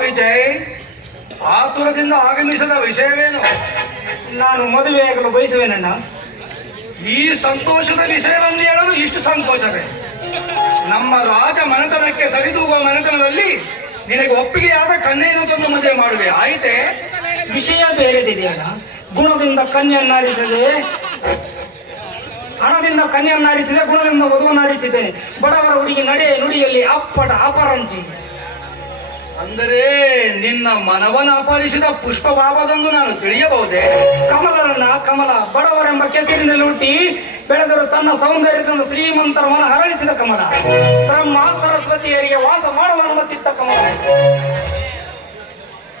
ವಿಜಯ್ ಆತುರದಿಂದ ಆಗಮಿಸಿದ ವಿಷಯವೇನು? ನಾನು ಮದುವೆಯಾಗಲು ಬಯಸುವೆನಣ್ಣ. ಈ ಸಂತೋಷದ ವಿಷಯವನ್ನು ಹೇಳಲು ಇಷ್ಟು ಸಂಕೋಚವೇ? ನಮ್ಮ ರಾಜ ಮನೆತನಕ್ಕೆ ಸರಿದೂಗುವ ಮನೆತನದಲ್ಲಿ ನಿನಗೆ ಒಪ್ಪಿಗೆಯಾದ ಕನ್ಯೆಯನ್ನು ತಂದು ಮದುವೆ ಮಾಡುವೆ. ಆಯ್ತೆ? ವಿಷಯ ಬೇರೆದಿದೆಯಲ್ಲ? ಗುಣದಿಂದ ಕನ್ಯನ್ನಾರಿಸದೆ ಹಣದಿಂದ ಕನ್ಯನ್ನಾರಿಸಿದೆ ಗುಣದಿಂದ ವಧುವನ್ನಾರಿಸಿದ್ದೇನೆ ಬಡವರ ಹುಡುಗಿ ನಡೆ ನುಡಿಯಲ್ಲಿ ಅಪ್ಪಟ ಅಪರಂಚಿ. ಅಂದರೆ ನಿನ್ನ ಮನವನ್ನು ಅಪಹರಿಸಿದ ಪುಷ್ಪಭಾವದೊಂದು ನಾನು ತಿಳಿಯಬಹುದೇ? ಕಮಲನನ್ನ ಕಮಲ ಬಡವರೆಂಬ ಕೆಸರಿನಲ್ಲಿ ಹುಟ್ಟಿ ಬೆಳೆದರು ತನ್ನ ಸೌಂದರ್ಯದಿಂದ ಶ್ರೀಮಂತರ ಮನ ಹರಳಿಸಿದ ಕಮಲ. ಬ್ರಹ್ಮ ಸರಸ್ವತಿಯರಿಗೆ ವಾಸ ಮಾಡುವ ಅನುಮತಿತ್ತ ಕಮಲ.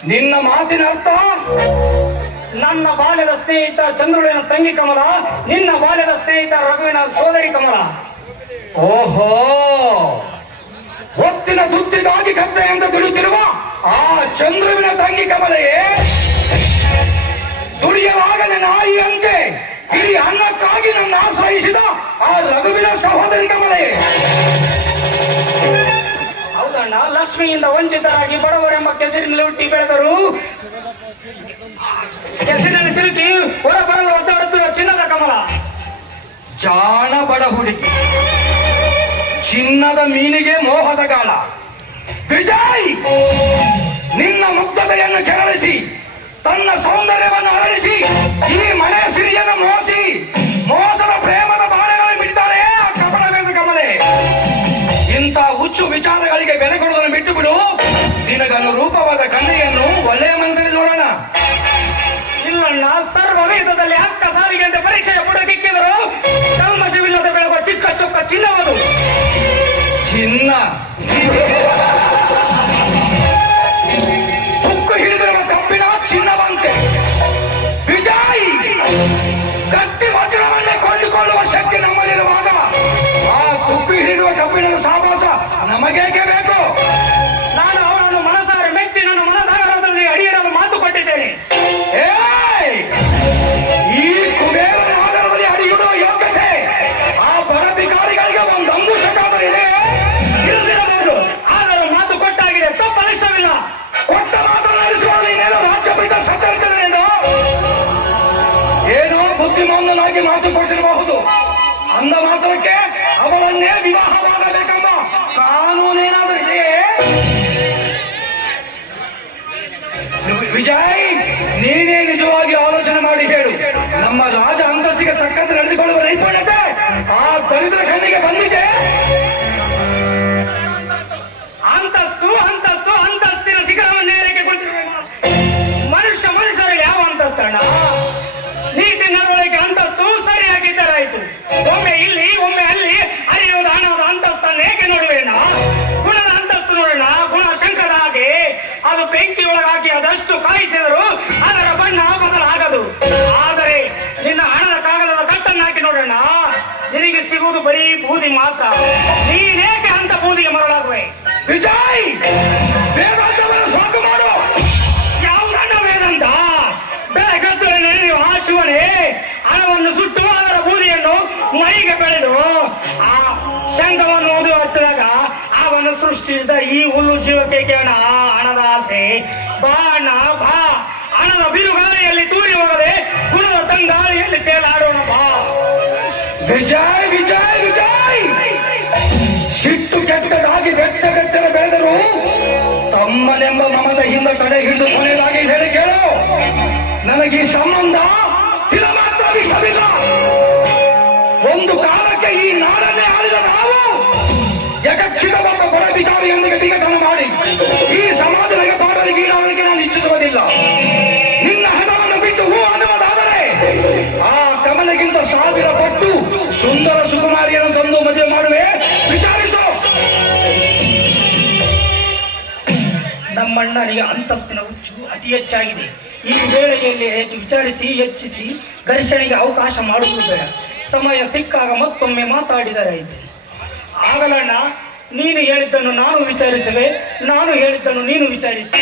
ನಿನ್ನ ಮಾತಿನ ಅರ್ಥ? ನನ್ನ ಬಾಲ್ಯದ ಸ್ನೇಹಿತ ಚಂದ್ರುಳಿನ ತಂಗಿ ಕಮಲ, ನಿನ್ನ ಬಾಲ್ಯದ ಸ್ನೇಹಿತ ರಘುವಿನ ಸೋದರಿ ಕಮಲ. ಓಹೋ! ಹೊತ್ತಿನ ತುತ್ತಿಗಾಗಿ ಕತ್ತೆ ಅಂತ ದುಡಿತಿರುವ ಆ ಚಂದ್ರವಿನ ತಂಗಿ ಕಮಲೆಯೇ ದುಡಿಯಲಾಗದೆ ನಾಯಿಯಂತೆ ಇಡೀ ಅನ್ನಕ್ಕಾಗಿ ನನ್ನ ಆಶ್ರಯಿಸಿದ ಆ ರಘುವಿನ ಸಹೋದರಿ ಕಮಲೆಯೇ. ಹೌದಣ್ಣ ಲಕ್ಷ್ಮಿಯಿಂದ ವಂಚಿತರಾಗಿ ಬಡವರೆಂಬ ಕೆಸರಿನಲ್ಲಿ ಹುಟ್ಟಿ ಬೆಳೆದರು. ಕೆಸರಿನಲ್ಲಿ ಸಿಲುಕಿ ಹೊರಬರಲು ಒದ್ದಾಡುತ್ತಿರುವ ಚಿನ್ನದ ಕಮಲ. ಜಾಣ ಬಡ ಹುಡುಗಿ. ಚಿನ್ನದ ಮೀನಿಗೆ ಮೋಹದ ಗಾಳ. ವಿಜಯ್! ನಿನ್ನ ಮುಗ್ಧತೆಯನ್ನು ಕೆರಳಿಸಿ, ತನ್ನ ಸೌಂದರ್ಯವನ್ನು ಅರಳಿಸಿ, ಈ ಮನೆ ಸಿರಿಯನ್ನು ಮೋಸಿ, ಮೋಸದ ಪ್ರೇಮದ ಬಾಳೆಗಳನ್ನು ಬಿಟ್ಟಿದ್ದಾರೆ ಆ ಕಪಡ ಬೇದ ಕಮಲೆ. ಇಂಥ ಹುಚ್ಚು ವಿಚಾರಗಳಿಗೆ ಬೆಲೆ ಕೊಡುವುದನ್ನು ಬಿಟ್ಟು ಬಿಡು ನಿನಗನ್ನು ರೂಪವಾದ ಕನ್ನೆಯನ್ನು ಒಳ್ಳೆಯ ಮನದಲ್ಲಿ ನೋಡೋಣ. ಇಲ್ಲಣ್ಣ ಸರ್ವ ವೇದದಲ್ಲಿ ಅಕ್ಕ ಸಾರಿಗೆ ಅಂತ ಪರೀಕ್ಷೆಯ ಬುಡಕಿಕ್ಕಿದರು ಕಲ್ಮಶಿ ಹುಕ್ಕು ಹಿಡಿದಿರುವ ಕಬ್ಬಿಣ ಚಿನ್ನವಂತೆ. ವಿಜಯ್, ಗಟ್ಟಿ ವಜ್ರವನ್ನೇ ಕೊಂಡುಕೊಳ್ಳುವ ಶಕ್ತಿ ನಮ್ಮಲ್ಲಿರುವಾಗ ಆ ತುಪ್ಪಿ ಹಿಡಿಯುವ ಕಬ್ಬಿಣದ ಸಾಹಸ ನಮಗೇಕೆ ಬೇಕು? ಬುದ್ಧಿಮಾಂದನಾಗಿ ಮಾತು ಕೊಟ್ಟಿರಬಹುದು. ಅಂದ ಮಾತ್ರಕ್ಕೆ ಅವಳನ್ನೇ ವಿವಾಹವಾಗಬೇಕಮ್ಮ ಕಾನೂನೇನಾದರೂ ಇದೆಯೇ? ವಿಜಯ್, ನೀನೇ ನಿಜವಾಗಿ ಆಲೋಚನೆ ಮಾಡಿ ಹೇಳು. ನಮ್ಮ ರಾಜ ಅಂತಸ್ತಿಗೆ ತಕ್ಕಂತೆ ನಡೆದುಕೊಳ್ಳುವ ನೈಪುಣ್ಯತೆ ಆ ದರಿದ್ರ ಕಣ್ಣಿಗೆ ಬಂದಿದೆ. ಬೆಂಕಿಯೊಳಗಾಗಿ ಕಾಯಿಸಿದರು ಅದರ ಬಣ್ಣ ಬದಲಾಗದು. ಆದರೆ ನಿನ್ನ ಹಣದ ಕಾಗದದ ಕಟ್ಟನ್ನು ಹಾಕಿ ನೋಡೋಣ. ನಿನಗೆ ಸಿಗುವುದು ಬರೀ ಬೂದಿ ಮಾತ್ರ. ನೀನೇಕೆ ಅಂತ ಬೂದಿಗೆ ಮರಳಾಗುವೆ? ವಿಜಯ್! ಸಾಕು ಮಾಡು. ಯಾವುದನ್ನ ವೇದಂತ? ಬೆಳಗದ್ದು ನೆನೆಯುವ ಆ ಶಿವನೇ ಹಣವನ್ನು ಸುಟ್ಟು ಅದರ ಬೂದಿಯನ್ನು ಮೈಗೆ ಬೆಳೆದು ಆ ಶಂಖವನ್ನು ಓದಿ ಹತ್ತಿದಾಗ ಅವನು ಸೃಷ್ಟಿಸಿದ ಈ ಹುಲ್ಲು ಜೀವಕ್ಕೆ ಹಣದ ಆಸೆ. ಬಾಣ ಬಾ. ಹಣದ ಬಿರುಗಾಳಿಯಲ್ಲಿ ತೂರಿ ಹೋಗದೆ ಗುಣದ ತಂಗಾಳಿಯಲ್ಲಿ ತೇಲಾಡೋಣ, ಬಾ. ವಿಜಯ್ ವಿಜಯ್ ವಿಜಯ್! ಸಿಟ್ಟು ಕೆಟ್ಟದಾಗಿ ಬೆಟ್ಟ ಬೆಟ್ಟರ ಬೆಳೆದರು ತಮ್ಮನೆಂಬ ಮಮದ ಹಿಂದ ಕಡೆ ಹಿಡಿದು ಕೊನೆಯದಾಗಿ ಹೇಳಿ ಕೇಳು. ನನಗೆ ಈ ಸಂಬಂಧ ಮಾತ್ರ ಇಷ್ಟವಿಲ್ಲ. ಒಂದು ಕಾಲಕ್ಕೆ ಈ ನಾಡನ್ನೇ ನಮ್ಮಣ್ಣನಿಗೆ ಅಂತಸ್ತಿನ ಹುಚ್ಚು ಅತಿ ಹೆಚ್ಚಾಗಿದೆ. ಈ ವೇಳೆಯಲ್ಲಿ ಹೆಚ್ಚು ವಿಚಾರಿಸಿ, ಹೆಚ್ಚಿಸಿ, ಘರ್ಷಣೆಗೆ ಅವಕಾಶ ಮಾಡುವುದು ಬೇಡ. ಸಮಯ ಸಿಕ್ಕಾಗ ಮತ್ತೊಮ್ಮೆ ಮಾತಾಡಿದರೆ ಆಯಿತು. ಆಗಲಣ್ಣ, ನೀನು ಹೇಳಿದ್ದನ್ನು ನಾನು ವಿಚಾರಿಸುವೆ, ನಾನು ಹೇಳಿದ್ದನ್ನು ನೀನು ವಿಚಾರಿಸು.